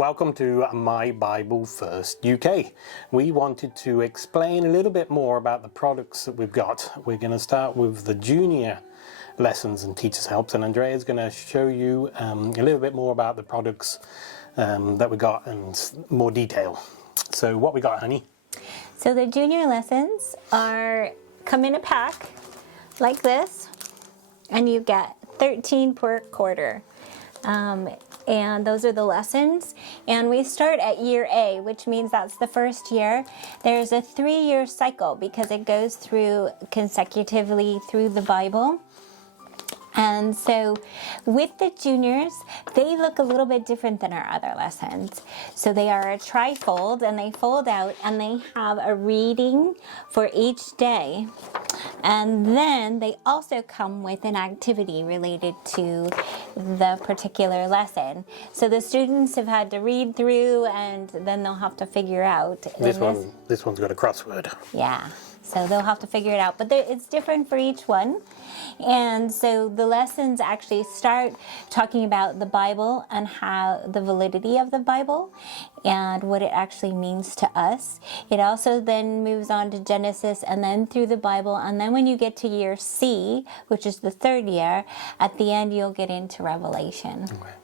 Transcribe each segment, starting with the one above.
Welcome to My Bible First UK. We wanted to explain a little bit more about the products that we've got. We're going to start with the junior lessons and teachers helps, and Andrea is going to show you a little bit more about the products that we got and more detail. So what we got, honey? So the junior lessons come in a pack like this, and you get 13 per quarter. And those are the lessons. And we start at year A, which means that's the first year. There's a 3-year cycle because it goes through consecutively through the Bible. And so with the juniors, they look a little bit different than our other lessons. So they are a trifold, and they fold out, and they have a reading for each day. And then they also come with an activity related to the particular lesson. So the students have had to read through, and then they'll have to figure out. This one's got a crossword. Yeah. So they'll have to figure it out, but it's different for each one. And so the lessons actually start talking about the Bible and how the validity of the Bible and what it actually means to us. It also then moves on to Genesis and then through the Bible. And then when you get to year C, which is the 3rd year, at the end you'll get into Revelation. Okay.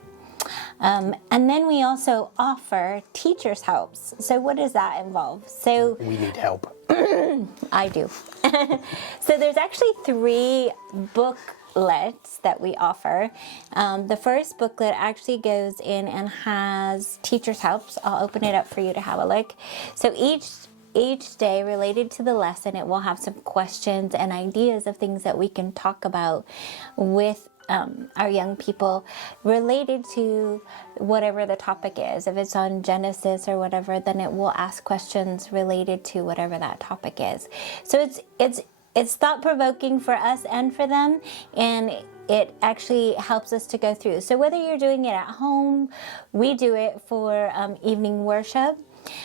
And then we also offer teachers' helps. So what does that involve? So we need help. I do. So there's actually 3 booklets that we offer. The first booklet actually goes in and has teachers' helps. I'll open it up for you to have a look. So each day related to the lesson, it will have some questions and ideas of things that we can talk about with our young people related to whatever the topic is. If it's on Genesis or whatever, then it will ask questions related to whatever that topic is. So it's thought-provoking for us and for them, and it actually helps us to go through. So whether you're doing it at home, we do it for evening worship.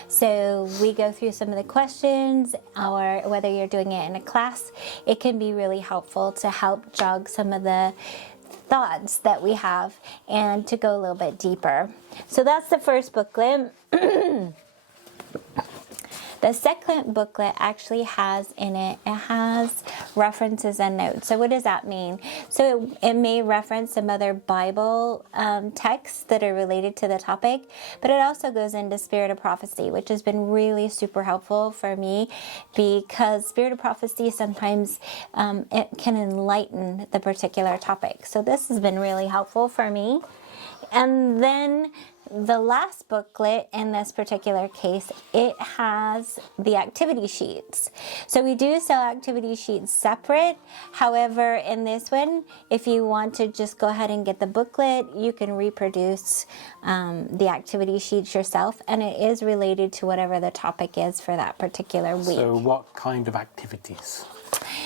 So we go through some of the questions, or whether you're doing it in a class, it can be really helpful to help jog some of the thoughts that we have and to go a little bit deeper. So that's the first booklet. The second booklet actually has in it has references and notes. So what does that mean? So it may reference some other Bible texts that are related to the topic, but it also goes into Spirit of Prophecy, which has been really super helpful for me, because Spirit of Prophecy sometimes it can enlighten the particular topic. So this has been really helpful for me. And then the last booklet in this particular case, it has the activity sheets. So we do sell activity sheets separate. However, in this one, if you want to just go ahead and get the booklet, you can reproduce the activity sheets yourself, and it is related to whatever the topic is for that particular week. So what kind of activities?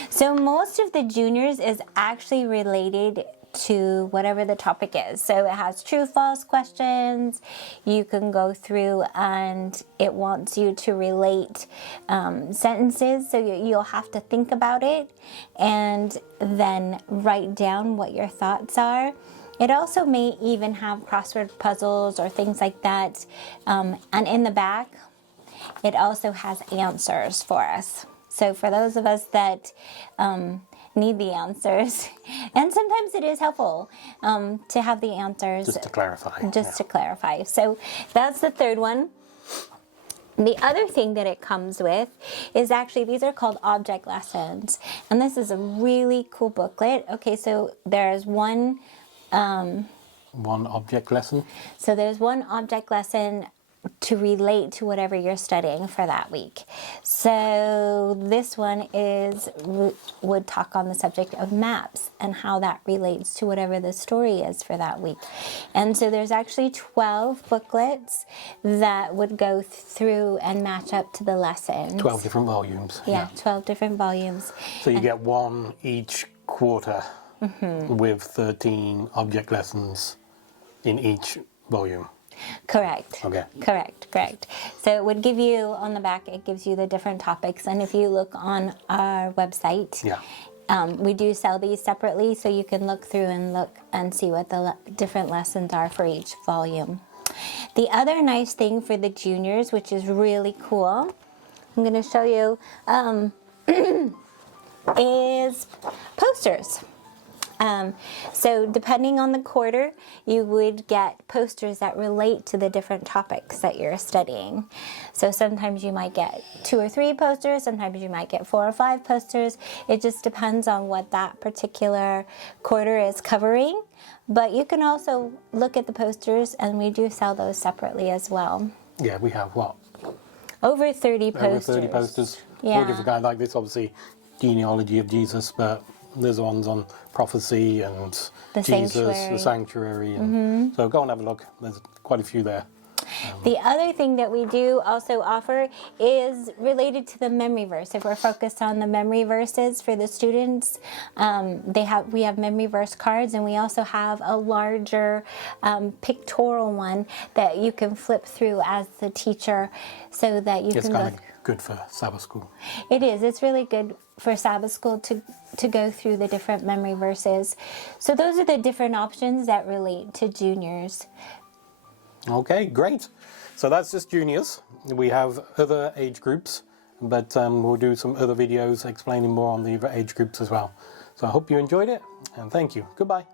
So most of the juniors is actually related to whatever the topic is. So it has true, false questions. You can go through and it wants you to relate sentences. So you'll have to think about it and then write down what your thoughts are. It also may even have crossword puzzles or things like that. And in the back, it also has answers for us. So for those of us that need the answers, and sometimes it is helpful to have the answers. Just to clarify. To clarify. So that's the third one. The other thing that it comes with is actually, these are called object lessons. And this is a really cool booklet. Okay, so there's one object lesson? So there's one object lesson to relate to whatever you're studying for that week. So this one would talk on the subject of maps and how that relates to whatever the story is for that week. And so there's actually 12 booklets that would go through and match up to the lessons. 12 different volumes. Yeah, 12 different volumes. So you get one each quarter with 13 object lessons in each volume. Correct. Okay. Correct. So it would give you, on the back, it gives you the different topics. And if you look on our website, we do sell these separately, so you can look through and see what the different lessons are for each volume. The other nice thing for the juniors, which is really cool, I'm going to show you, is posters. So depending on the quarter, you would get posters that relate to the different topics that you're studying. So sometimes you might get 2 or 3 posters, sometimes you might get 4 or 5 posters. It just depends on what that particular quarter is covering. But you can also look at the posters, and we do sell those separately as well. Yeah, we have what? Over 30 posters. Over 30 posters. Yeah. All different kind like this, obviously, genealogy of Jesus, but there's ones on prophecy and The Jesus, sanctuary. the sanctuary. And so go and have a look. There's quite a few there. The other thing that we do also offer is related to the memory verse. If we're focused on the memory verses for the students, we have memory verse cards, and we also have a larger pictorial one that you can flip through as the teacher, so that you It's can kind go. of good for Sabbath school. It is. It's really good for Sabbath school to go through the different memory verses. So those are the different options that relate to juniors. Okay, great. So that's just juniors. We have other age groups, but we'll do some other videos explaining more on the other age groups as well. So I hope you enjoyed it, and thank you. Goodbye.